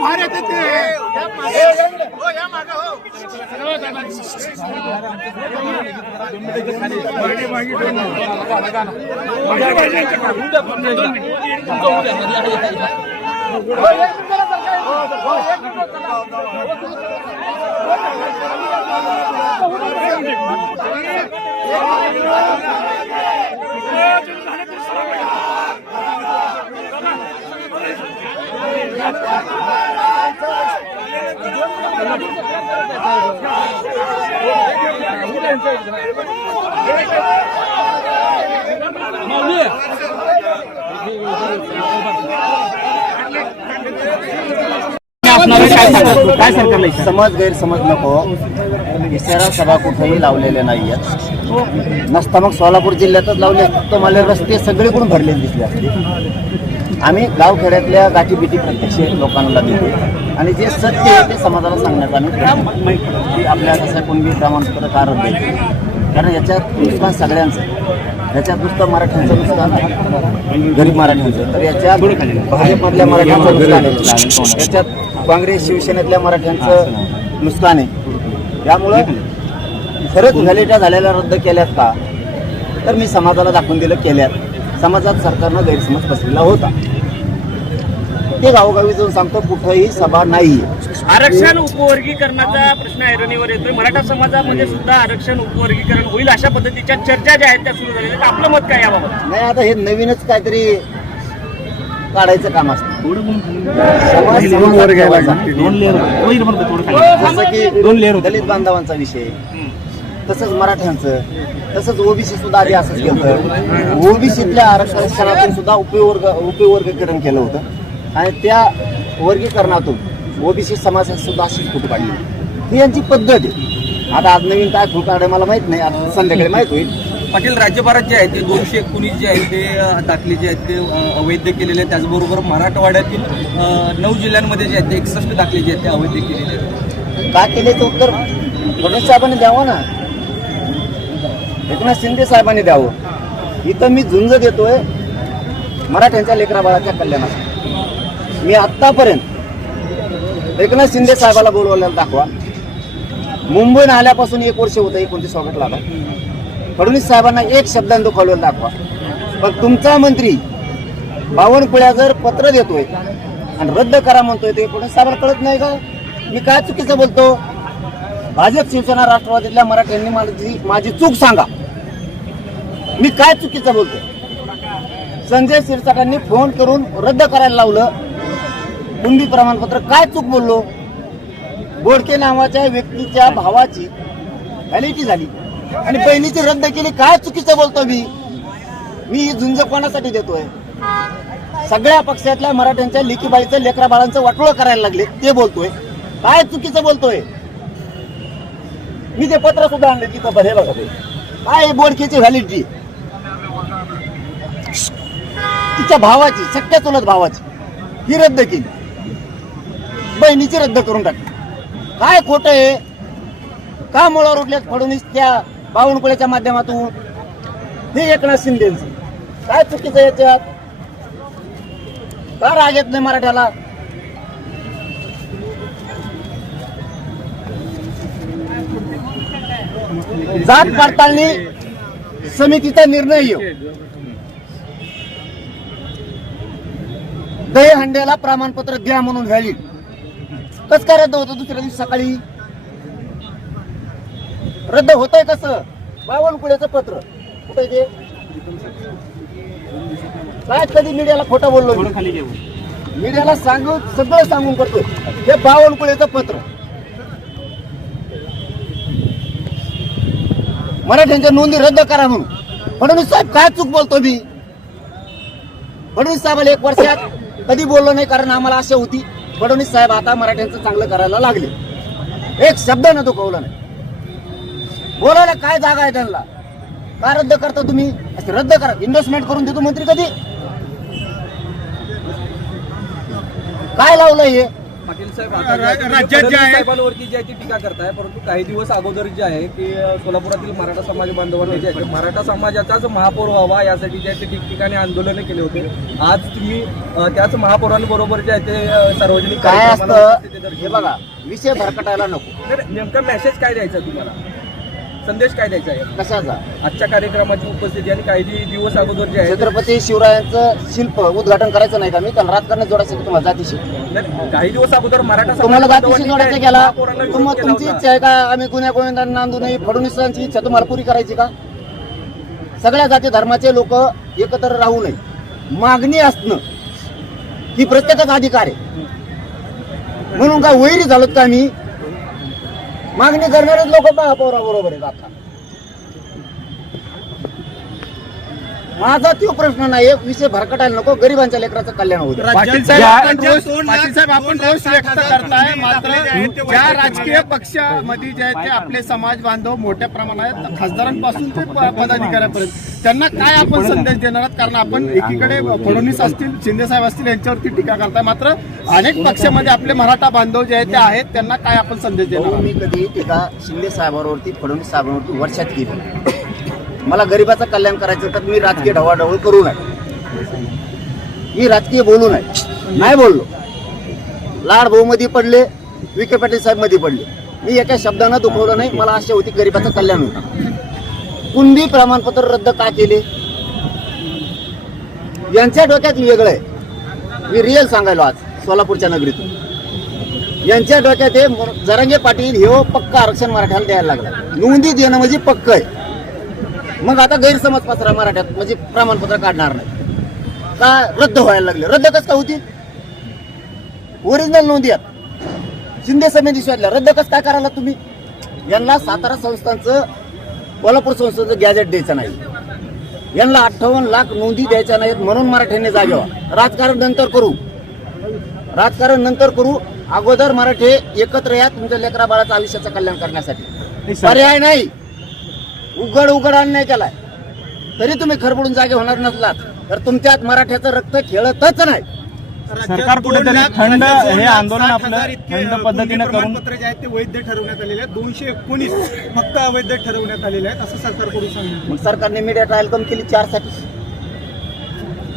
बाहेर येते ते समज गैरसमज नको. इशारा सभा कुठेही लावलेल्या नाहीयेत. नसता मग सोलापूर जिल्ह्यातच लावले तर मला रस्ते सगळीकडून भरलेले दिसले असते. आम्ही गावखेड्यातल्या गाठीबिटी प्रत्यक्ष लोकांना देतो आणि जे सत्य आहे ते समाजाला सांगण्यात आम्ही की आपल्या कसं कोणबी प्रमाणपत्र का रद्द आहे. कारण याच्यात नुकसान सगळ्यांचं, याच्यात नुसतं मराठ्यांचं नुकसान, गरीब मराठ्यांचं, तर याच्यात भाजपमधल्या मराठ्यांचं नुकसान आहे, याच्यात काँग्रेस शिवसेनेतल्या मराठ्यांचं नुकसान आहे. त्यामुळं खरंच व्हॅलिड्या झालेल्या रद्द केल्यात का, तर मी समाजाला दाखवून दिलं केल्यात. समाजात सरकारनं गैरसमज पसरलेला होता, ते गावोगावी जाऊन सांगतो कुठंही सभा नाही. आरक्षण उपवर्गीकरणाचा प्रश्न ऐरणीवर येतोय. मराठा समाजामध्ये सुद्धा आरक्षण उपवर्गीकरण होईल अशा पद्धतीच्या चर्चा ज्या आहेत त्या सुरू झालेल्या. आपलं मत काय याबाबत? नाही, आता हे नवीनच काहीतरी काढायचं काम असतं. जसं की दलित बांधवांचा विषय, तसंच मराठ्यांचं, तसंच ओबीसी सुद्धा आधी असंच केलं. ओबीसीतल्या आरक्षणातून सुद्धा उपवर्गीकरण केलं होतं आणि त्या वर्गीकरणातून ओबीसी समाजात सुद्धा अशीच फूट काढली. ही यांची पद्धत आहे. आता आज नवीन काय फूट काढायला मला माहित नाही, आता संध्याकाळी माहित होईल. पाटील, राज्यभरात जे आहे ते 219 जे आहेत ते दाखले जे आहेत ते अवैध केलेले आहेत. त्याचबरोबर मराठवाड्यातील 9 जिल्ह्यांमध्ये जे आहेत ते 61 दाखले जे आहेत ते अवैध केलेले आहेत. का केले ते उत्तर फडणवीस साहेबांनी द्यावं ना, एकनाथ शिंदे साहेबांनी द्यावं. इथं मी झुंज देतोय मराठ्यांच्या लेकरा बाळाच्या कल्याणासाठी. मी आतापर्यंत एकनाथ शिंदे साहेबाला बोलवलेलं दाखवा. मुंबईनं आल्यापासून 1 वर्ष होतं, 29 ऑगस्टला आला. फडणवीस साहेबांना एक शब्दांत दुखावलेलं दाखवा. पण तुमचा मंत्री बावनकुळ्या जर पत्र देतोय आणि रद्द करा म्हणतोय, ते फडणवीस साहेबांना कळत नाही का? मी काय चुकीचं बोलतो? भाजप शिवसेना राष्ट्रवादीतल्या मराठ्यांनी माझी चूक सांगा, मी काय चुकीचं बोलतो? संजय शिरसाटांनी फोन करून रद्द करायला लावलं कुणबी प्रमाणपत्र, काय चूक बोललो? बोडके नावाच्या व्यक्तीच्या भावाची व्हॅलिडिटी झाली आणि बहिणीची रद्द केली, काय चुकीचं बोलतो? मी ही झुंज कोणासाठी देतोय? सगळ्या पक्षातल्या मराठ्यांच्या लेकीबाईचं लेकरा बाळांचं वाटोळं करायला लागले, ते बोलतोय, काय चुकीचं बोलतोय? मी ते पत्र सुद्धा आणले तिथं बघे बघा, काय बोडकेची व्हॅलिडिटी तिच्या भावाची, सख्या चुलत भावाची, ही रद्द केली, बहिणीची रद्द करून टाकली. काय खोटं आहे? का मुळावर उठल्यात फडणवीस त्या बावनकुळ्याच्या माध्यमातून? हे एकनाथ शिंदेचं काय चुकीचं याच्यात? का राग येत नाही मराठ्याला? जात पडताळणी समितीचा निर्णय येऊ, दहीहंड्याला प्रमाणपत्र द्या म्हणून व्हॅलिड. कसं काय रद्द होतं दुसऱ्या दिवशी सकाळी? रद्द होतंय कसं? बावनकुळेचं पत्र कुठे ते काय कधी मीडियाला खोटं बोललो मी? खाली घेऊ मीडियाला सगळं सांगून करतोय. हे बावनकुळेचं पत्र मराठ्यांच्या नोंदी रद्द करा म्हणून फडणवीस साहेब काय चूक बोलतो मी? फडणवीस साहेबाला 1 वर्षात कधी बोललो नाही, कारण आम्हाला आशा होती फडणवीस साहेब आता मराठ्यांचं चांगलं करायला लागले. एक शब्द न दुखवला नाही. बोलायला काय जागा आहे त्यांना? का रद्द करता तुम्ही? रद्द करा. इन्व्हेस्टमेंट करून देतो मंत्री कधी? काय लावलं हे? पाटील साहेब राज्यात जे आहे- साहेबांवरती जी आहे ती टीका करताय, परंतु काही दिवस अगोदर जे आहे की सोलापुरातील मराठा समाज बांधवांनी जे आहे मराठा समाजाचाच महापौर व्हावा यासाठी जे आहे ते ठिकठिकाणी आंदोलनं केले होते. आज तुम्ही त्याच महापौरांबरोबर जे आहे ते सार्वजनिक काय कार्यक्रमाला असतं उपस्थिती हे बघा, विषय भरकटायला नको. तर नेमका मेसेज काय द्यायचा तुम्हाला? संदेश काय द्यायचा आहे कशाचा? आजच्या कार्यक्रमाची उपस्थिती आणि काही दिवस अगोदर जे आहे छत्रपती शिवरायांचं शिल्प उद्घाटन करायचं नाही का? मी त्याला राजकारणात जोडायचं की तुम्हाला जातीशी? काही दिवस अगोदर मराठा तुम्हाला जातीशी बांधवांनी जोडायचं जे गेला? महापौरांना विरोध केला तुमची होता. इच्छा आहे का आम्ही गुन्ह्या गोविंदांना नांदू नये? फडणवीसांची इच्छा तुम्हाला पुरी करायची का? सगळ्या जाती धर्माचे लोक एकत्र राहू नये, मागणी असणं ही प्रत्येकाचा अधिकार आहे. म्हणून काय वैरी झालोत का आम्ही? मागणी करणारेच लोक महापौराबरोबर आहेत. आता माझा तो प्रश्न नाही, विषय भरकटायला नको. गरिबांच्या लेकराचं कल्याण होईल. पाटील साहेब आपण रोष व्यक्त करताय, मात्र ज्या राजकीय पक्षामध्ये जे आहेत ते आपले समाज बांधव मोठ्या प्रमाणात खासदारांपासून ते पदाधिकाऱ्यांपर्यंत त्यांना काय आपण संदेश देणार आहात? कारण आपण एकीकडे फडणवीस असतील, शिंदे साहेब असतील यांच्यावरती टीका करताय, मात्र अनेक पक्षामध्ये आपले मराठा बांधव जे आहेत ते आहेत, त्यांना काय आपण संदेश देणार आहात? मी कधी टीका शिंदे साहेबांवरती, फडणवीस साहेबांवरती वर्षात केली. मला गरिबाचं कल्याण करायचं तर मी राजकीय ढवळाढवळ करू नये, मी राजकीय बोलू नये. नाही बोललो. लाड भाऊ मध्ये पडले, विखे पाटील साहेब मध्ये पडले, मी एका शब्दानं दुखवलं नाही. मला आशा होती गरिबाचं कल्याण होईल. कुणबी प्रमाणपत्र रद्द का केले? यांच्या डोक्यात वेगळं आहे. मी रिअल सांगायलो आज सोलापूरच्या नगरीतून. यांच्या डोक्यात हे जरांगे पाटील हे पक्का आरक्षण मराठ्याला द्यायला लागला. नोंदी देणं म्हणजे पक्क आहे. मग आता गैरसमज पसरा मराठ्यात, म्हणजे प्रमाणपत्र काढणार नाही का? रद्द व्हायला लागले. रद्द कसं काय होती? ओरिजिनल नोंदी आहेत शिंदे समिती शोधल्या. रद्द कसं काय करायला तुम्ही? यांना सातारा संस्थांचं, कोल्हापूर संस्थांचं गॅजेट द्यायचं नाही. यांना 58 लाख नोंदी द्यायच्या नाहीत, म्हणून मराठ्यांनी जागे व्हा. राजकारण नंतर करू, राजकारण नंतर करू. अगोदर मराठे एकत्र या तुमच्या लेकरा बाळाचं आयुष्याचं कल्याण करण्यासाठी. पर्याय नाही. उघड अन्याय केलाय तरी तुम्ही खरबडून जागे होणार नसलात तर तुमच्यात मराठ्याचं रक्त खेळतच नाही. सरकार कुठेतरी थंड हे आंदोलन आपलं थंड पद्धतीने करून प्रमाणपत्र जे आहेत ते वैध ठरवण्यात आलेले आहेत. 219 फक्त अवैध ठरवण्यात आलेले आहेत असं सरकारकडून सांगितलं. मग सरकारने मीडिया ट्रायल कम केली 4 साठी.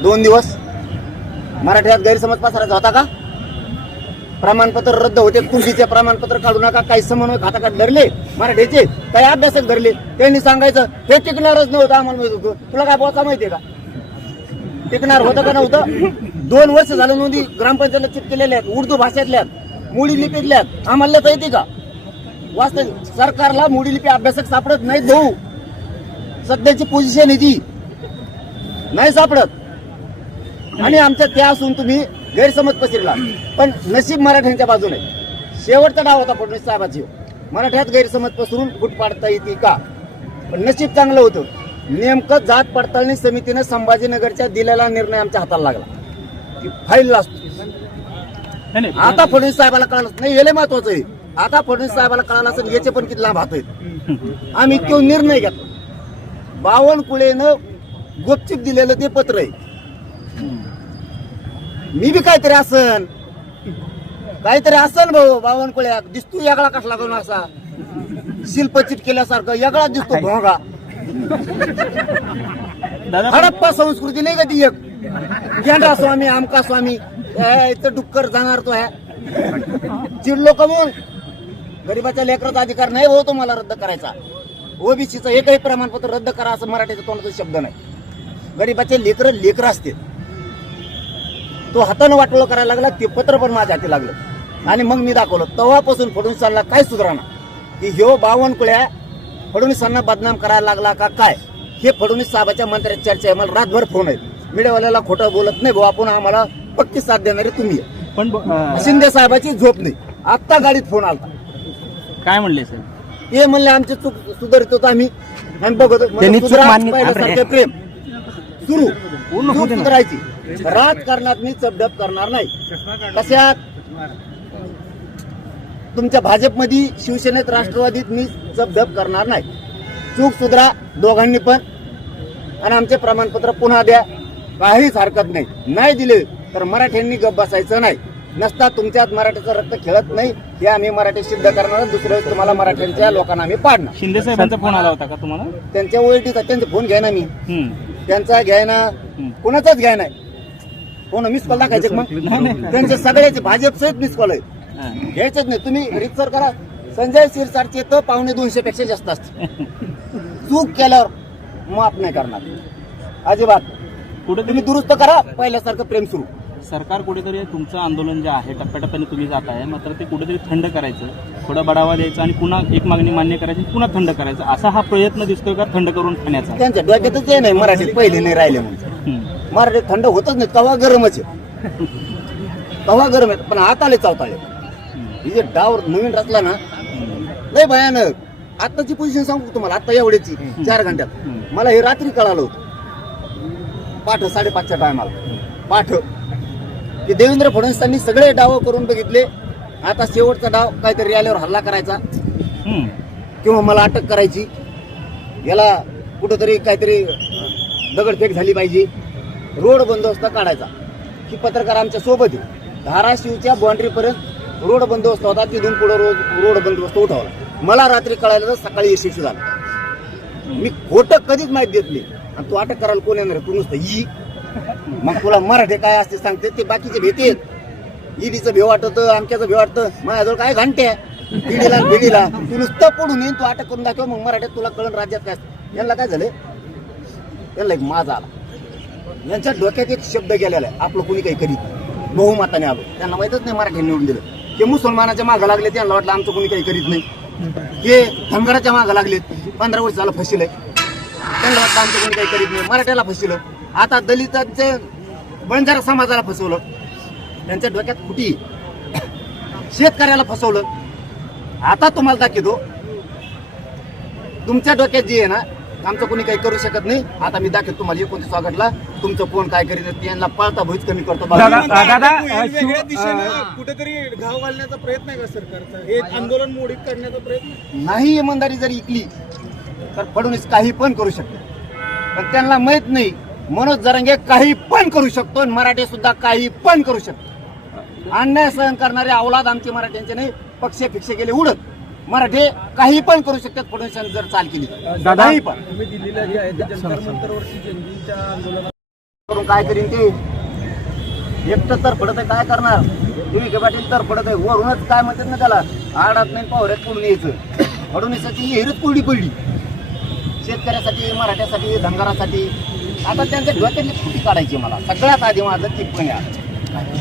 2 दिवस मराठ्यात गैरसमज पसरायचा होता का? प्रमाणपत्र रद्द होते, कुंडीचे प्रमाणपत्र काढू नका. काही समन्वय खाताखात धरले मराठीचे, काही अभ्यासक धरले. त्यांनी सांगायचं हे टिकणारच नव्हतं, आम्हाला माहित होतं. तुला काय बोचा माहितीये का? टिकणार होतं का नव्हतं? 2 वर्ष झालं नोंदी ग्रामपंचायतला चिपकेलेल्या आहेत, उर्दू भाषेतल्या, मोडी लिपीतल्या. आम्हाला तर येते का? वास्तविक सरकारला मोडी लिपी अभ्यासक सापडत नाहीत भाऊ. सध्याची पोझिशन आहे ती, नाही सापडत. आणि आमच्या त्या असून तुम्ही गैरसमज पसरला. पण नशीब मराठ्यांच्या बाजूने. शेवटचा डाव होता फडणवीस साहेबाची, मराठ्यात गैरसमज पसरून फूट पाडता येते का? पण नशीब चांगलं होतं. नेमकं जात पडताळणी समितीनं संभाजीनगरच्या दिलेला निर्णय आमच्या हाताला लागला. फाईल असतो. आता फडणवीस साहेबाला कळलं नाही, हे महत्वाचं आहे. आता फडणवीस साहेबाला कळालं असेल याचे पण किती लाभ हात आहेत. आम्ही तो निर्णय घेतला. बावनकुळेनं गुपचूप दिलेलं ते पत्र आहे. मी बी काहीतरी असन भाऊ. बावनकुळ्या दिसतो वेगळा कसला करून असा शिल्प चिटकेल्यासारखं वेगळा दिसतो भोंगा. हडप्पा संस्कृती नाही का ती? एक गेंडा स्वामी, आमका स्वामी, इथं डुक्कर जाणार तो आहे. चिडलो का म्हणून? गरीबाच्या लेकराचा अधिकार नाही हो तुम्हाला रद्द करायचा. ओबीसीचं एकही प्रमाणपत्र रद्द करा असं मराठीचा तोंडाचा शब्द नाही. गरीबाचे लेकर असते. तो हातानं वाटोळं करायला लागला. ते पत्र पण माझ्या हाती लागलं आणि मग मी दाखवलं. तेव्हापासून फडणवीसांना काय सुधारणा की ह्यो बावनकुळ्या फडणवीसांना बदनाम करायला लागला का काय? हे फडणवीस साहेबाच्या मंत्र्याची चर्चा आहे. मला रातभर फोन आहे. मीडियावाल्याला खोटं बोलत नाही भाऊ, आपण आम्हाला पक्की साथ देणारे तुम्ही आहे. पण शिंदे साहेबाची झोप नाही. आता गाडीत फोन आलता, काय म्हणले सर? ते म्हणले आमची चूक सुधारित होतो आम्ही बघतो. त्यांनी चूक मान्य- पहिल्यासारखे प्रेम सुरू चूक सुधारायची. राजकारणात मी चपडप करणार नाही. कशात तुमच्या भाजपमध्ये, शिवसेनेत, राष्ट्रवादीत मी चपडप करणार नाही. चूक सुधारा दोघांनी पण, आणि आमचे प्रमाणपत्र पुन्हा द्या, काहीच हरकत नाही. नाही दिले तर मराठ्यांनी गप बसायचं नाही. नसता तुमच्यात मराठीचं रक्त खेळत नाही हे आम्ही मराठी सिद्ध करणार. दुसऱ्या वेळेस तुम्हाला मराठ्यांच्या लोकांना आम्ही पाडणार. शिंदे साहेबांचा फोन आला होता का तुम्हाला? त्यांच्या ओळखीचा त्यांचे फोन घ्या ना मी, त्यांचा घ्याय ना, कोणाचाच घ्याय नाही. कोण मिस कॉल टाकायचे मग? त्यांचे सगळ्याचे भाजपचेच मिस कॉल आहे, घ्यायचेच नाही. तुम्ही रितसर करा. संजय शिरसाटचे तर 250 पेक्षा जास्त असते. चूक केल्यावर माफ नाही करणार अजिबात. कुठे तुम्ही दुरुस्त करा, पहिल्यासारखं प्रेम सुरू. सरकार कुठेतरी तुमचं आंदोलन जे आहे टप्प्याटप्प्याने तुम्ही जात आहे, मात्र ते कुठेतरी थंड करायचं, थोडा बढावा द्यायचा आणि पुन्हा एक मागणी मान्य करायची, पुन्हा थंड करायचं, असा हा प्रयत्न दिसतोय का थंड करून खाण्याचा? त्यांच्या डोक्यातच हे नाही मराठीत पहिले नाही राहिले म्हणून. मराठीत थंड होतच नाही, तवा गरमच आहे. तवा गरम आहे, पण हाताले चावताळे. ही जे डाव नवीन रचला ना, नाही भयानक. आताची पोझिशन सांगू तुम्हाला, आता एवढ्याची 4 घंट्यात. मला हे रात्री कळालं होतं, पाठ 5:30च्या टायमाला पाठ, की देवेंद्र फडणवीसांनी सगळे डाव करून बघितले. आता शेवटचा डाव काहीतरी आल्यावर हल्ला करायचा किंवा मला अटक करायची, याला कुठंतरी काहीतरी दगडफेक झाली पाहिजे, रोड बंदोबस्त काढायचा. ही पत्रकार आमच्या सोबत आहे. धाराशिवच्या बाउंड्रीपर्यंत रोड बंदोबस्त होता, तिथून पुढे रोड बंदोबस्त उठवला. मला रात्री कळायला तर सकाळी यशस्वी झाला. मी खोटं कधीच माहिती देत नाही. आणि तू अटक करायला कोण येणार? तू नुसतं ई, मग तुला मराठी काय असते सांगते, ते बाकीचे भेटेत. ईडीचं भेव वाटतं, आमच्याचं भेव वाटतं, माझ्याजवळ काय घंटे ईडीला भेडीला. तू नुसतं पडून येईन, तू अटक करून दाखव, मग मराठीत तुला कळण राज्यात काय. यांना काय झालं, यांना एक माझा आला. यांच्या डोक्यात एक शब्द गेलेला आहे, आपलं कोणी काही करीत बहुमताने आलो. त्यांना माहितच नाही मराठी निवडून दिलं. ते मुसलमानाच्या मागं लागले, त्यांना वाटलं आमचं कोणी काही करीत नाही. ते धनगराच्या मागं लागलेत, 15 वर्ष झालं फसिलंय. त्यांना वाटलं आमचं कोणी काही करीत नाही. मराठ्याला फसिलं. आता दलितांचे बंजारा समाजाला फसवलं. त्यांच्या डोक्यात फुटी. शेतकऱ्याला फसवलं. आता तुम्हाला दाखवतो, तुमच्या डोक्यात जे आहे ना, आमचं कोणी काही करू शकत नाही. आता मी दाखवतो तुम्हाला 29 ऑगस्टला तुमचं कोण काय करीत, यांना पळता भुईच कमी करतो. वेगळ्या दिशेने कुठेतरी घाव घालण्याचा प्रयत्न आहे का सरकारचा? हे आंदोलन मोडीत करण्याचा प्रयत्न नाही. इमानदारी जर इकली तर फडणवीस काही पण करू शकतो, पण त्यांना माहित नाही मनोज जरांगे काही पण करू शकतो, आणि मराठी सुद्धा काही पण करू शकतो. अन्याय सहन करणारे अवलाद आमचे मराठ्यांचे नाही. पक्ष फिक्ष गेले उडत. मराठी काही पण करू शकतात फडणवीसांनी जर चाल केली. काही पण तुम्ही दिल्लीला जे आहे ते जंतर मंतरवरती जनतेच्या आंदोलनात करून काय करीन ते. एकटं तर पडत आहे, काय करणार? तुम्ही पाटील तर पडत आहे, वरूनच काय म्हणतात ना त्याला, आडात नाही पावऱ्यात पडून यायचं. फडणवीसाची हिरीत पडली. शेतकऱ्यासाठी, मराठ्यासाठी, धनगरासाठी. आता त्यांच्या डोक्यातली फुटी काढायची. मला सगळ्यात आधी माझं टिप्पणी आहे,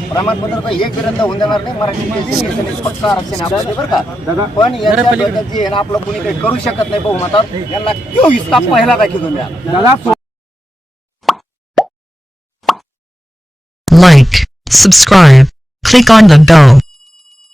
प्रमाणपत्र एक विरुद्ध होऊन देणार नाही. मराठी पक्ष आरक्षण आपलं बरं का, पण यांच्या डोक्यात जे आहे ना, आपलं कोणी काही करू शकत नाही बहुमतात. यांना 24 ताप पहिला दाखवतो मी. Like, subscribe, click on the bell.